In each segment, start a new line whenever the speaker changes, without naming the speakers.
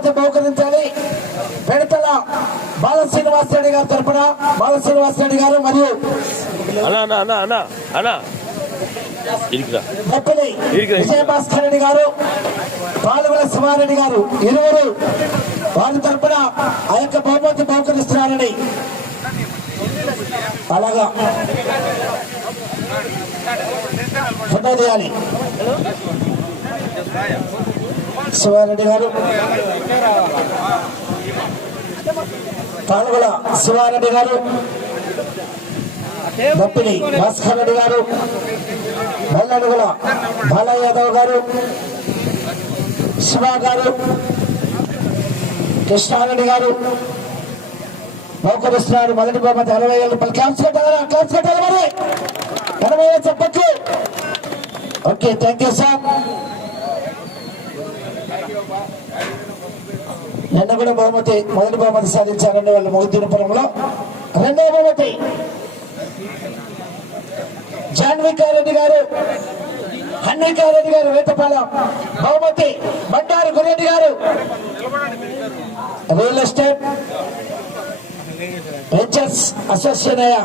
బహుమతి బహుకరించాలి పెడతల బాల శ్రీనివాస్ రెడ్డి గారి తరపున బాల శ్రీనివాస్ రెడ్డి గారు మరియు. విజయభాస్కర్ రెడ్డి గారు పాలుగుల శివారెడ్డి గారు ఇరువురు వారి తరపున ఆ యొక్క బహుమతి బహుకరిస్తున్నారని అలాగా. ఫోటో తీయాలి. శివారెడ్డి గారు. పాల్గొల శివారెడ్డి గారు. నప్పిలి భాస్కర్ రెడ్డి గారు. మల్లడుగుల బాలయ్య యాదవ్ గారు. శివ గారు. కృష్ణారెడ్డి గారు. బహుకరిస్తున్నారు మొదటి బహుమతి అరవై ఏళ్ళు. రూపాయలు క్లాప్స్ కట్టాలి? క్లాప్స్ కట్టాలి మరి. అరవై ఏళ్ళు చెప్పచ్చు. Okay thank you sir. నిన్న కూడా బహుమతి మొదటి బహుమతి సాధించారండి వాళ్ళు పరంలో రెండవ బహుమతి జాన్వికారెడ్డి గారు హన్వికారెడ్డి గారు వేటపాలెం. బహుమతి బండారు గురెడ్డి గారు. రియల్ ఎస్టేట్ వెంచర్స్ అసోసియేషన్ అయ్యా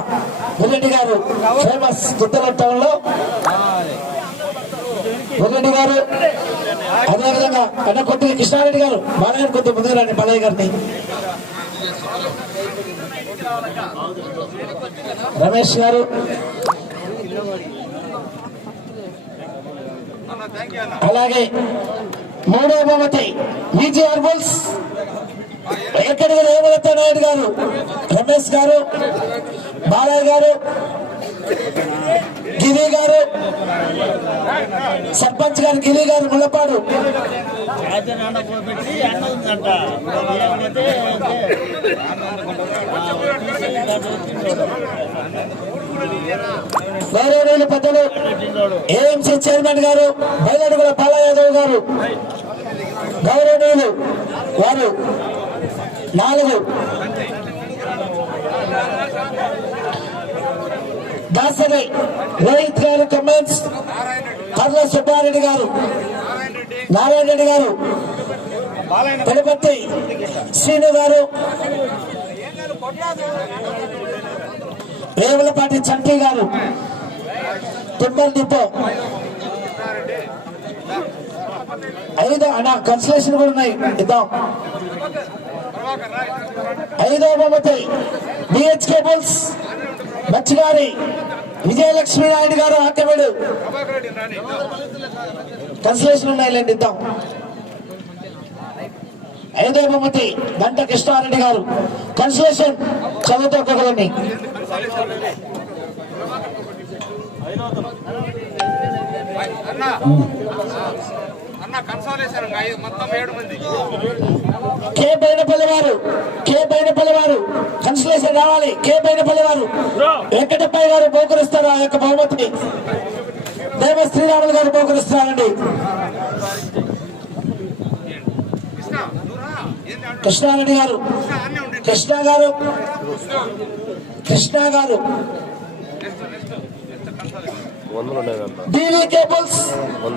గురెడ్డి గారు ఫేమస్ గుత్తల టౌన్లో గురెడ్డి గారు అదేవిధంగా అన్న కృష్ణారెడ్డి గారు బాలయ్య కొద్ది ముందుగా రండి బాలయ్య గారిని. రమేష్ గారు. అలాగే మూడో బహుమతి విజిఆర్ బుల్స్ ఎక్కడికి రేవలత నాయుడు గారు రమేష్ గారు బాలయ్య గారు. గిరి గారు సర్పంచ్ గారు గిరి గారు ముళ్ళపాడు. గౌరవనీయులు పెద్దలు ఏఎంసీ చైర్మన్ గారు బయలడుగుల బాలయాదవ్ గారు గౌరవనీయులు వారు నాలుగు. దాసరి రోహిత్ గారు కమెంట్స్ కర్ల సుబ్బారెడ్డి గారు. నారాయణ రెడ్డి గారు. తిరుపతి శ్రీను గారు. వేములపాటి చంటి గారు. టింబర్ డిపో ఐదో అన్న కన్సలేషన్ కూడా ఉన్నాయి. ఇద్దాం. ఐదో బొమ్మతి బిహెచ్ కేబుల్స్ బచ్చిగారి విజయలక్ష్మి నాయుడు గారు ఆకెబడు కన్సలేషన్ ఉన్నాయిలేండి ఇద్దాం. ఐదో బహుమతి గంట కృష్ణారెడ్డి గారు. కన్సలేషన్ చదువుతో ఒక్కొక్కరిని.
అన్నా.
కే బైనపల్లి వారు కే బైనపల్లి వారు కన్సలేషన్ రావాలి. కే బైనపల్లి వారు వెంకటప్పయ్య గారు బహుకరిస్తారు ఆ యొక్క బహుమతిని. దేవ శ్రీరాములు గారు బహుకరిస్తున్నారండి? కృష్ణారెడ్డి గారు
కృష్ణ
గారు కృష్ణ గారు డివి కేబుల్స్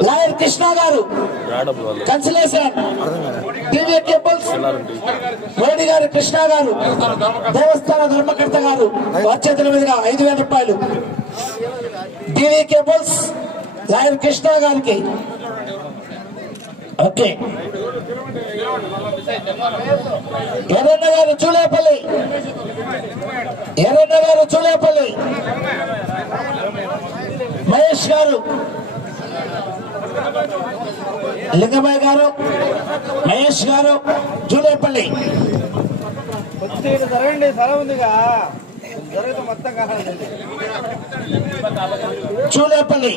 లాయర్ కృష్ణ గారు. కన్సలేషన్ డివి కేబుల్స్ మోడీ గారు కృష్ణ గారు దేవస్థాన ధర్మకర్త గారు వచ్చేతుల మీదుగా ఐదు వేల రూపాయలు. డివి కేబుల్స్ లాయర్ కృష్ణ గారికి. ఓకే. ఎర్రన్న గారు చూలేపల్లి. ఎర్రన్న గారు చూలేపల్లి. సురేష్ గారు. లింగబాయ్ గారు మహేష్ గారు జూలేపల్లి.
జరగండి స్థలం ఉందిగా
చూలేపల్లి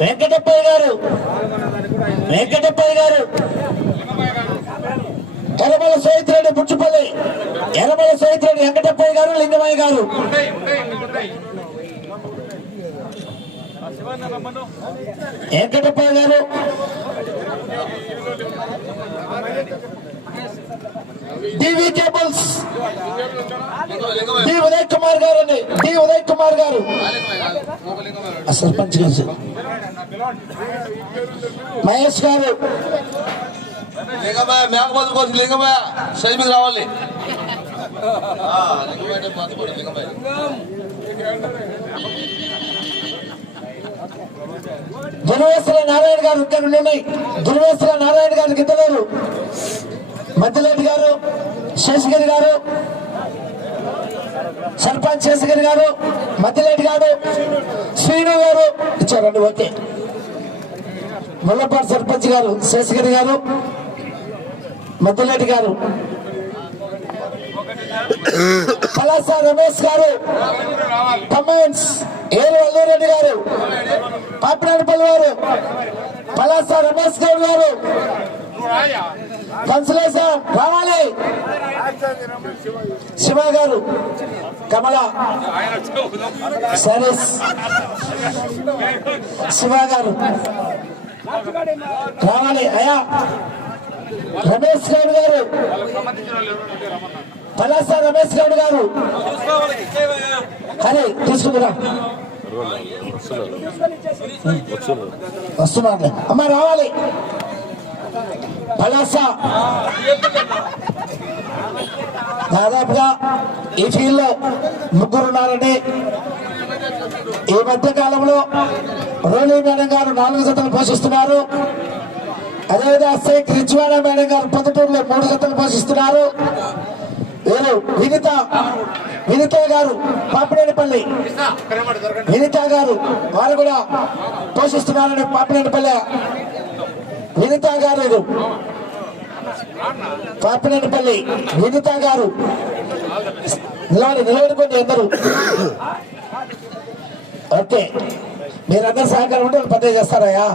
వెంకటప్పయ్య గారు. వెంకటప్పయ్య గారు. ఎరమల బుచ్చుపల్లి ఎలమల సోయిత్రెడ్డి వెంకటప్పయ్య గారు Lingamayya garu. Venkatappayya garu. DV cables D Uday Kumar garu అండి. డి ఉదయ్ కుమార్ గారు. సర్పంచ్ గారు. మహేష్ గారు.
లింగమయ్య మేకపోతు కోసం లింగమయ్య సైమికి రావాలి. లింగమయ్య లింగమయ్య.
దుర్వేశ్వర నారాయణ గారు ఇక్కడ ఉన్నాయి దుర్వేశ్వర నారాయణ గారు గిద్దలేరు. మధ్యలేటి గారు శేషగిరి గారు సర్పంచ్ శేషగిరి గారు మధ్యలేటి గారు శ్రీను గారు ఇచ్చారండి ఓకే ముల్లపాటి సర్పంచ్ గారు శేషగిరి గారు మధ్యలేటి గారు. పలాస రమేష్ గారు. కమెంట్స్ ఏరు అల్లూరెడ్డి గారు. పాపినాడిపల్లి వారు. పలాస రమేష్ గౌడ్ గారు. కన్సలేషన్ రావాలి. శివ గారు. కమల. సరే శివ గారు. రావాలి. అయా రమేష్ గౌడ్ గారు. పలాస రమేష్ గౌడ్ గారు. అరే తీసుకురా వస్తున్నాను అమ్మ రావాలి. పలాస. దాదాపుగా ఈ ఫీల్డ్లో ముగ్గురు ఉన్నారండి. ఈ మధ్య కాలంలో రోలీ మేడం గారు నాలుగు జతలు పోషిస్తున్నారు. అదేవిధంగా షేక్ రిజ్వానా మేడం గారు పొద్దుటూరులో మూడు జతలు పోషిస్తున్నారు. వీరు వినిత వినిత గారు పాపినేనిపల్లి. వినిత గారు వారు కూడా పోషిస్తున్నారని పాపినేనిపల్లి వినిత గారు పాపినేనిపల్లి వినిత గారు నిలబడి నిలబడుకోండి అందరూ. ఓకే. మీరందరూ సహకారం ఉంటే వాళ్ళు పెద్ద చేస్తారయ్యా.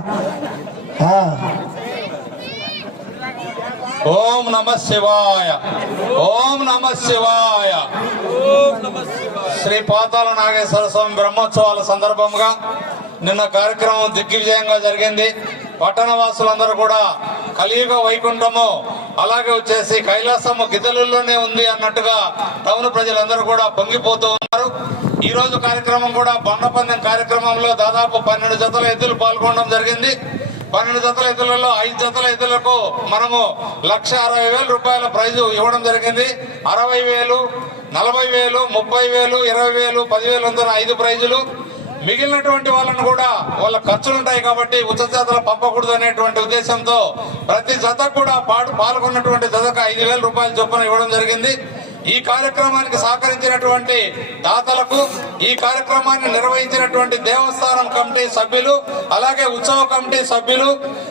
ఓం నమ శివాయ. ఓం నమ శివాయ. శ్రీ పాతాల నాగేశ్వర స్వామి బ్రహ్మోత్సవాల సందర్భంగా నిన్న కార్యక్రమం దిగ్విజయంగా జరిగింది. పట్టణ వాసులందరూ కూడా కలియుగ వైకుంఠము అలాగే వచ్చేసి కైలాసము గిద్దలులోనే ఉంది అన్నట్టుగా టౌన్ ప్రజలందరూ కూడా పొంగిపోతూ ఉన్నారు. ఈ రోజు కార్యక్రమం కూడా బండపందెం కార్యక్రమంలో దాదాపు పన్నెండు జతల ఎద్దులు పాల్గొనడం జరిగింది. పన్నెండు జతల ఎద్దులలో ఐదు జతల ఎద్దులకు మనము లక్ష అరవై వేల రూపాయల ప్రైజు ఇవ్వడం జరిగింది. అరవై వేలు నలభై వేలు ముప్పై వేలు ఇరవై వేలు పదివేలు వందల ఐదు ప్రైజులు. మిగిలినటువంటి వాళ్ళను కూడా వాళ్ళ ఖర్చులు ఉంటాయి కాబట్టి ఉచిత జాతలు పంపకూడదు అనేటువంటి ఉద్దేశంతో ప్రతి జత కూడా పాటు పాల్గొన్నటువంటి జతకు ఐదు వేల రూపాయల చొప్పున ఇవ్వడం జరిగింది. ఈ కార్యక్రమానికి సహకరించినటువంటి దాతలకు ఈ కార్యక్రమాన్ని నిర్వహించినటువంటి దేవస్థానం కమిటీ సభ్యులు అలాగే ఉత్సవ కమిటీ సభ్యులు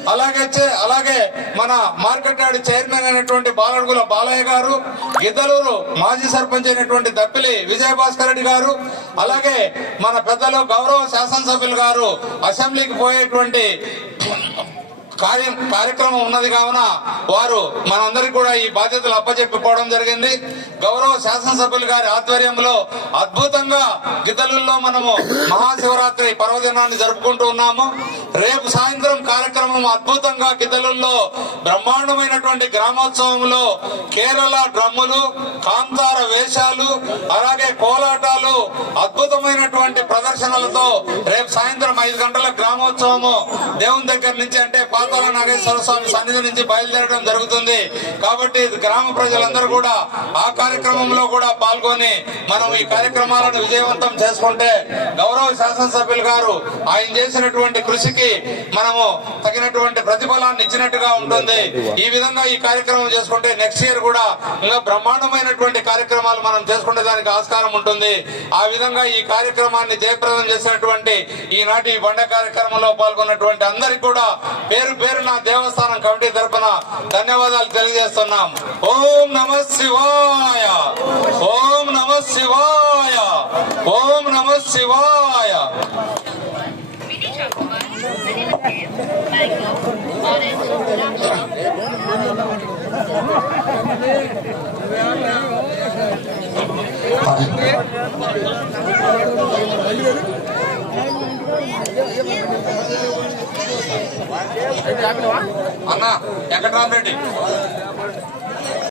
అలాగే అలాగే మన మార్కెట్ యార్డ్ చైర్మన్ అయినటువంటి బాలడుగుల బాలయ్య గారు గిద్దలూరు మాజీ సర్పంచ్ అయినటువంటి దప్పిలి విజయభాస్కర్ రెడ్డి గారు అలాగే మన పెద్దలు గౌరవ శాసనసభ్యులు గారు అసెంబ్లీకి పోయేటువంటి కార్యం కార్యక్రమం ఉన్నది కావున వారు మనందరికి కూడా ఈ బాధ్యతలు అప్పచెప్పిపోవడం జరిగింది. గౌరవ శాసనసభ్యులు గారి ఆధ్వర్యంలో అద్భుతంగా గిద్దలుల్లో మనము మహాశివరాత్రి పర్వదినాన్ని జరుపుకుంటూ ఉన్నాము. రేపు సాయంత్రం కార్యక్రమం అద్భుతంగా గిద్దలుల్లో బ్రహ్మాండమైనటువంటి గ్రామోత్సవంలో కేరళ డ్రమ్ములు కాంతార వేషాలు అలాగే కోలాటాలు అద్భుతమైనటువంటి ప్రదర్శనలతో రేపు సాయంత్రం ఐదు గంటల గ్రామోత్సవము దేవుని దగ్గర నుంచి అంటే పాతాల నాగేశ్వర స్వామి సన్నిధి నుంచి బయలుదేరడం జరుగుతుంది. కాబట్టి గ్రామ ప్రజలందరూ కూడా ఆ కార్యక్రమంలో కూడా పాల్గొని మనం ఈ కార్యక్రమాలను విజయవంతం చేసుకుంటే గౌరవ శాసనసభ్యులు గారు ఆయన చేసినటువంటి కృషికి మనము తగినటువంటి ప్రతిఫలాన్ని ఇచ్చినట్టుగా ఉంటుంది. ఈ విధంగా ఈ కార్యక్రమం చేసుకుంటే నెక్స్ట్ ఇయర్ కూడా ఇంకా బ్రహ్మాండమైనటువంటి కార్యక్రమాలు మనం చేసుకునే దానికి ఆస్కారం ఉంటుంది. ఆ విధంగా ఈ కార్యక్రమాన్ని జయప్రదం చేసినటువంటి ఈనాటి ఈ బండ కార్యక్రమంలో పాల్గొన్నటువంటి అందరికి కూడా పేరు పేరు నా దేవస్థానం కమిటీ తరఫున ధన్యవాదాలు తెలియజేస్తున్నాం. ఓం నమ శివాయ. ఓం నమ శివాయ. ఓం నమ శివాయ. అన్న వెంకటరామరెడ్డి.